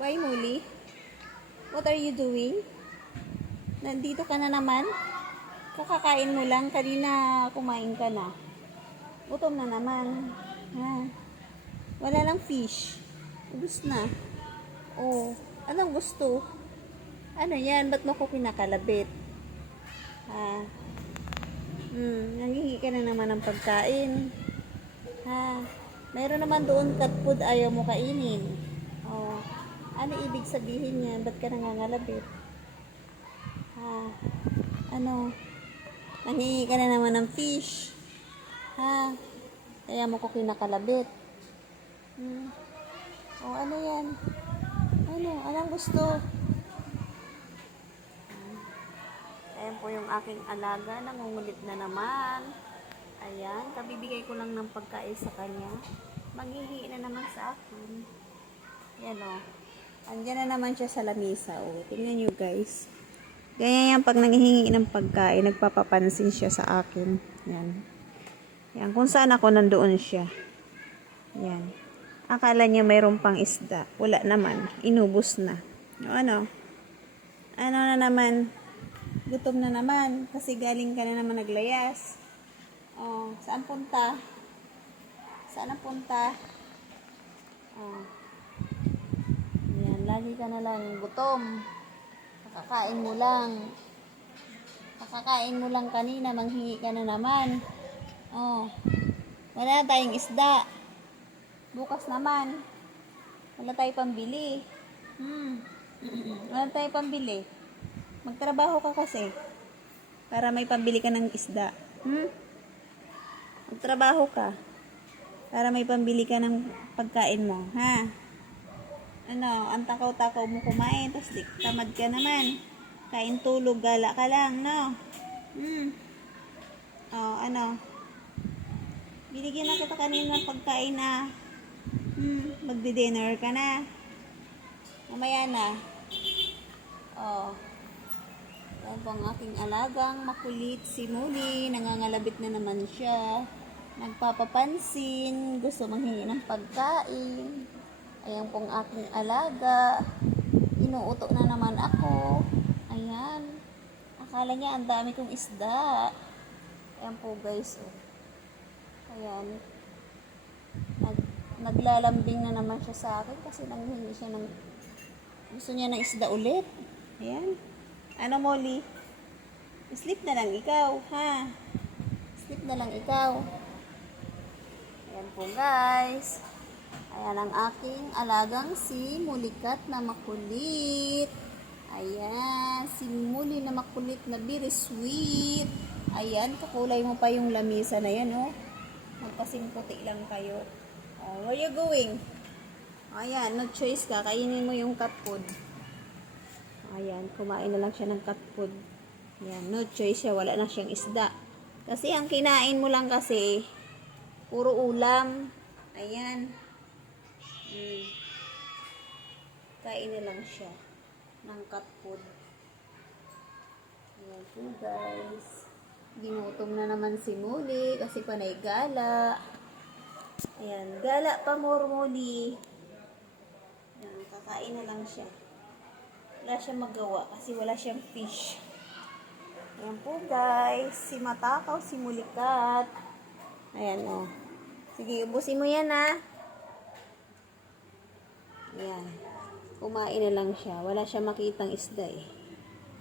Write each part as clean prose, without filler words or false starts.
Why, Muli? What are you doing? Nandito ka na naman? Kakakain mo lang. Kanina kumain ka na. Gutom na naman. Ha? Wala lang fish. Ubus na. Oh, anong gusto? Ano yan? Ba't mo ko kinakalabit? Ha? Nangihingi ka na naman ng pagkain. Ha? Meron naman doon cat food ayaw mo kainin. Oh. Ano ibig sabihin yan? Ba't ka nangangalabit? Ha? Ano? Nangihingi ka na naman ng fish. Ha? Kaya mo ko kinakalabit. Oh, ano yan? Ano? Anong gusto? Ayan po yung aking alaga. Nangungulit na naman. Ayan. Kabibigay ko lang ng pagkain sa kanya. Maghihi na naman sa akin. Ayan o. Andiyan na naman siya sa lamisa. O, tingnan nyo guys. Ganyan yan pag nanghihingi ng pagkain. Nagpapapansin siya sa akin. Ayan. Ayan. Kung saan ako nandoon siya. Ayan. Akala niya mayroon pang isda. Wala naman. Inubos na. O, ano? Ano na naman? Gutom na naman. Kasi galing ka na naman naglayas. Oh, saan punta? Saan ang punta? Oh. Ayan, lagi ka na lang gutom. Kakakain mo lang. Kakakain mo lang kanina. Manghingi ka na naman. Oh. Wala tayong isda. Bukas naman. Wala tayong pambili. Wala tayong pambili. Magtrabaho ka kasi. Para may pambili ka ng isda. Magtrabaho ka. Para may pambili ka ng pagkain mo. Ha? Ano? Ang takaw-takaw mo kumain. Tapos tamad ka naman. Kain tulog. Gala ka lang. No? Oh, ano? Binigyan na kita kanina ng pagkain na magdi-dinner ka na. Mamaya na. Oh. Yan po ang aking alagang makulit si Muli. Nangangalabit na naman siya. Nagpapapansin. Gusto manghingi ng pagkain. Ayan po ang aking alaga. Inuuto na naman ako. Ayan. Akala niya ang dami kong isda. Ayan po guys. Oh. Ayan. Naglalambing na naman siya sa akin kasi nanghingi siya ng gusto niya ng isda ulit. Ayan. Ano, Molly? Sleep na lang ikaw, ha? Sleep na lang ikaw. Ayan po, guys. Ayan ang aking alagang si Mulikat na makulit. Ayan. Si Muli na makulit na very sweet. Ayan. Kakulay mo pa yung lamisa na yan, oh. Magpasimputi lang kayo. Oh, where you going? Ayan. No choice ka. Kainin mo yung cat food. Ayan, kumain na lang siya ng cat food. Ayan, no choice siya. Wala na siyang isda. Kasi ang kinain mo lang kasi, puro ulam. Ayan. Kain na lang siya ng cat food. Ayan po guys. Ginutom na naman si Muli kasi panay gala. Ayan, gala pa more Muli. Ayan, kakain na lang siya. Wala siyang magawa kasi wala siyang fish. Ayan po guys. Si Matakaw, si Mulikat. Ayan o. Sige, ubusin mo yan ha. Ayan. Kumain na lang siya. Wala siyang makitang isda eh.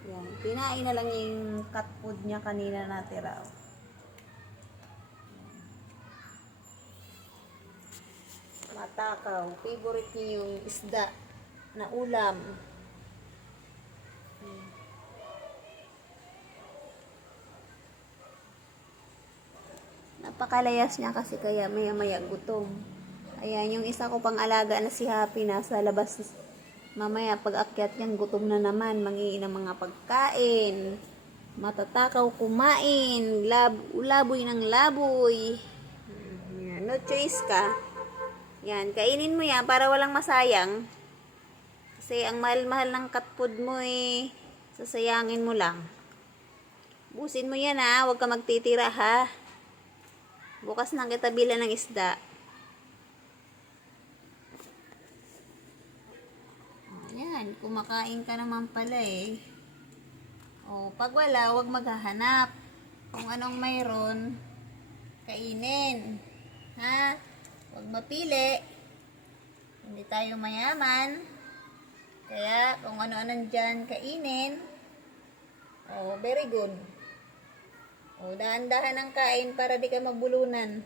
Ayan. Kinain na lang yung cat food niya kanina natira. Matakaw. Favorite niya yung isda na ulam. Napakalayas niya kasi kaya maya-maya gutom. Ayan, yung isa ko pang alaga na si Happy nasa labas. Mamaya pag akyat yan, gutom na naman. Mangiin ng mga pagkain. Matatakaw kumain. Laboy ng laboy. Ayan, no choice ka. Yan, kainin mo yan para walang masayang. Kasi ang mahal-mahal ng cat food mo eh. Sasayangin mo lang. Busin mo yan ha. Huwag ka magtitira ha. Bukas na kita bilan ng isda. Ayan, kumakain ka naman pala eh. O, pag wala, huwag maghahanap. Kung anong mayroon, kainin. Ha? Huwag mapili. Hindi tayo mayaman. Kaya, kung ano-ano dyan, kainin. O, very good. O, dahan-dahan ang kain para di ka magbulunan.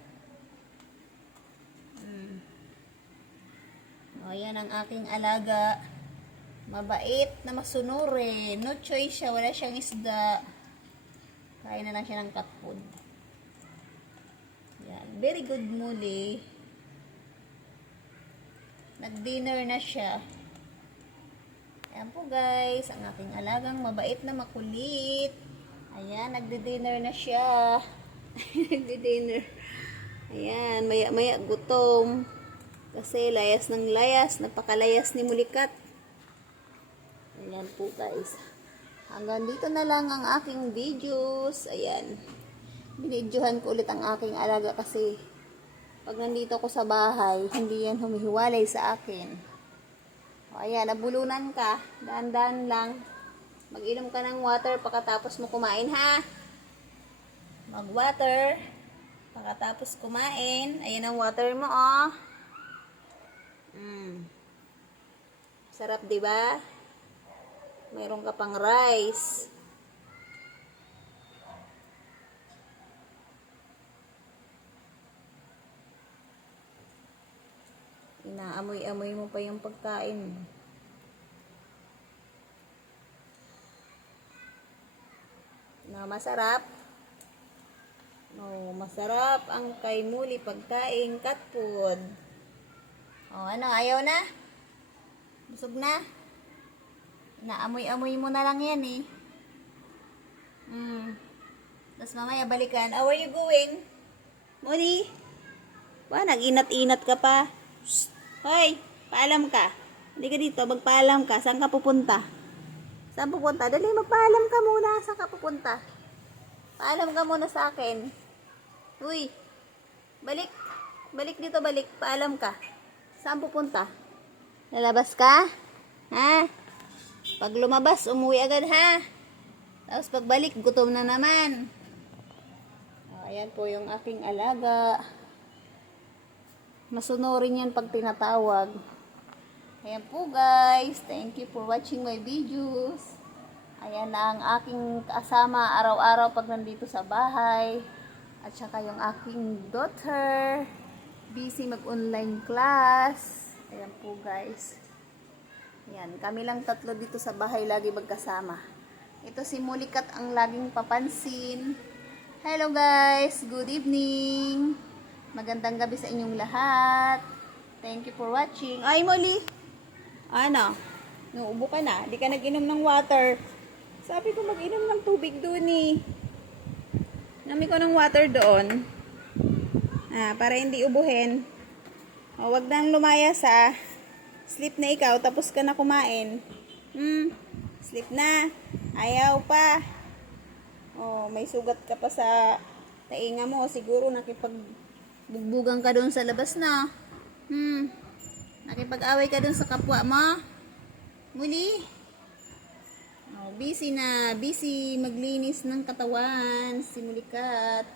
O, yan ang aking alaga. Mabait na masunore. No choice siya. Wala siyang isda. Kain na lang siya ng cat food. Yan. Very good muli. Nag-dinner na siya. Ayan po guys. Ang aking alagang mabait na makulit. Ayan. Nagdi-dinner na siya. Nagdi-dinner. Ayan. Maya-maya gutom. Kasi layas ng layas. Napakalayas ni Mulikat. Ayan po guys. Hanggang dito na lang ang aking videos. Ayan. Binidyohan ko ulit ang aking alaga kasi pag nandito ko sa bahay, hindi yan humihiwalay sa akin. O ayan, nabulunan ka. Daan-daan lang. Mag-inom ka ng water pagkatapos mo kumain ha. Mag-water pagkatapos kumain. Ayan ang water mo oh. Sarap, di ba? Mayroon ka pang rice. Inaamoy-amoy mo pa yung pagkain. Na masarap. Oh, masarap ang kay Muli pagkain cat food. Oh, ano, ayaw na? Busog na? Naamoy-amoy mo na lang yan eh. Tapos mamaya balikan. Oh, where you going? Muli? Ba, nag-inat-inat ka pa. Shh. Hoy, paalam ka. Hindi ka dito, magpaalam ka. Saan ka pupunta? Saan pupunta? Dali, magpaalam ka muna. Saan ka pupunta? Paalam ka muna sa akin. Uy, balik. Balik dito, balik. Paalam ka. Saan pupunta? Lalabas ka? Ha? Pag lumabas, umuwi agad ha. Tapos pagbalik, gutom na naman. O, ayan po yung aking alaga. Masunurin yan pag tinatawag. Ayan po guys. Thank you for watching my videos. Ayan na ang aking kasama araw-araw pag nandito sa bahay. At saka yung aking daughter. Busy mag-online class. Ayan po guys. Ayan, kami lang tatlo dito sa bahay lagi magkasama. Ito si Mulikat ang laging papansin. Hello guys, good evening. Magandang gabi sa inyong lahat. Thank you for watching. Ay Muli, ano? Nuubo ka na, di ka nag-inom ng water. Sabi ko mag-inom ng tubig doon eh. Nami ko ng water doon. Para hindi ubuhin. O, wag nang lumayas ha. Sleep na ikaw, tapos ka na kumain. Sleep na. Ayaw pa. Oh, may sugat ka pa sa tainga mo. Siguro nakipagbugbugan ka doon sa labas na. Nakipag-away ka doon sa kapwa mo. Muli. Oh, busy na. Busy maglinis ng katawan. Si Mulikat.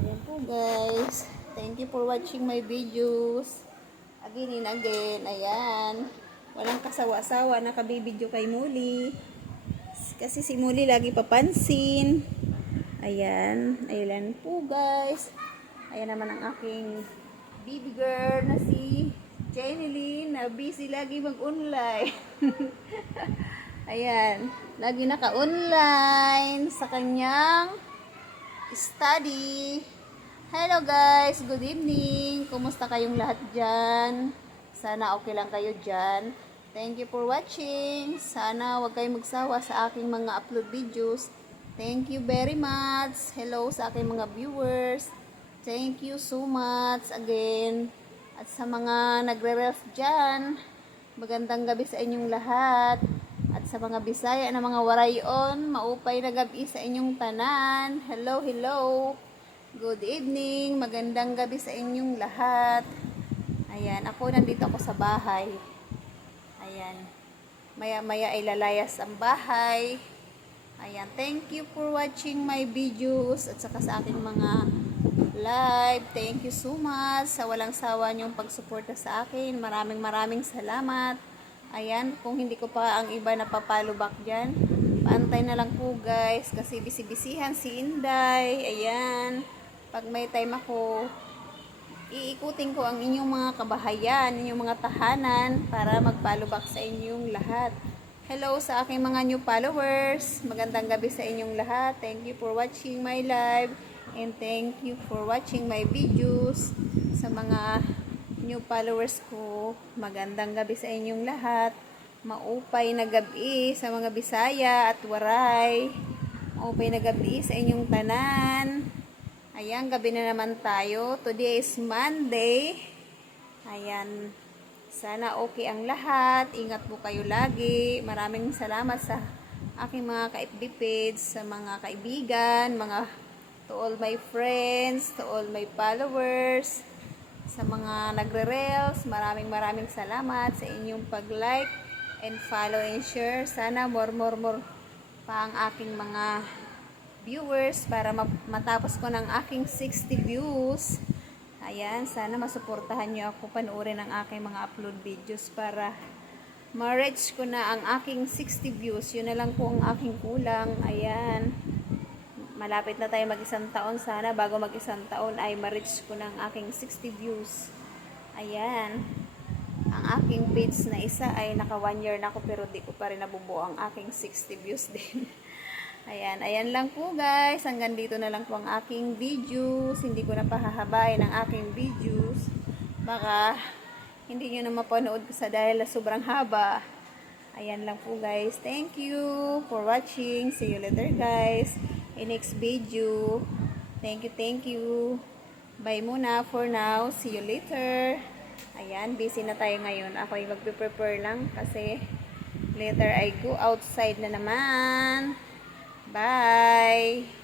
Ayan po guys. Thank you for watching my videos. Again and again. Ayan. Walang kasawa-sawa. Nakabibidyo kay Muli. Kasi si Muli lagi papansin. Ayan. Ayan po guys. Ayan naman ang aking baby girl na si Jenny na busy lagi mag-online. Ayan. Lagi naka-online sa kanyang study. Hello guys, good evening. Kumusta kayong lahat dyan? Sana okay lang kayo dyan. Thank you for watching. Sana wag kayong magsawa sa aking mga upload videos. Thank you very much. Hello sa aking mga viewers. Thank you so much again. At sa mga nagre-ref dyan, magandang gabi sa inyong lahat. At sa mga Bisaya na mga warayon, maupay na gabi sa inyong tanan. Hello, hello. Good evening, magandang gabi sa inyong lahat. Ayan, ako nandito ako sa bahay. Ayan. Maya-maya ay lalayas ang bahay. Ayan. Thank you for watching my videos at saka sa aking mga live. Thank you so much sa walang sawa niyong pagsuporta sa akin. Maraming salamat. Ayan. Kung hindi ko pa ang iba napapalo back dyan, paantay na lang po guys. Kasi bisibisihan si Inday. Ayan. Pag may time ako, iikutin ko ang inyong mga kabahayan, inyong mga tahanan para mag-follow back sa inyong lahat. Hello sa aking mga new followers. Magandang gabi sa inyong lahat. Thank you for watching my live and thank you for watching my videos. Sa mga new followers ko, magandang gabi sa inyong lahat. Maupay na gabi sa mga Bisaya at Waray. Maupay na gabi sa inyong tanan. Ayan, gabi na naman tayo. Today is Monday. Ayan, sana okay ang lahat. Ingat po kayo lagi. Maraming salamat sa aking mga ka-FB page, sa mga kaibigan, to all my friends, to all my followers, sa mga nagre-reels. Maraming salamat sa inyong pag-like and follow and share. Sana more pa ang aking mga viewers para matapos ko ng aking 60 views. Ayan, sana masuportahan nyo ako panoorin ang aking mga upload videos para ma-reach ko na ang aking 60 views. Yun na lang po ang aking kulang. Ayan, malapit na tayo mag-isang taon. Sana bago mag-isang taon ay ma-reach ko na ang aking 60 views. Ayan, ang aking page na isa ay naka 1 year na ako pero di ko pa rin nabubuo ang aking 60 views din. Ayan lang po guys. Hanggang dito na lang po ang aking videos. Hindi ko na pahahabain ang aking videos. Baka hindi nyo na mapanood sa dahil sobrang haba. Ayan lang po guys. Thank you for watching. See you later guys. In next video. Thank you. Bye muna for now. See you later. Ayan, busy na tayo ngayon. Ako ay magpe-prepare lang kasi later I go outside na naman. Bye!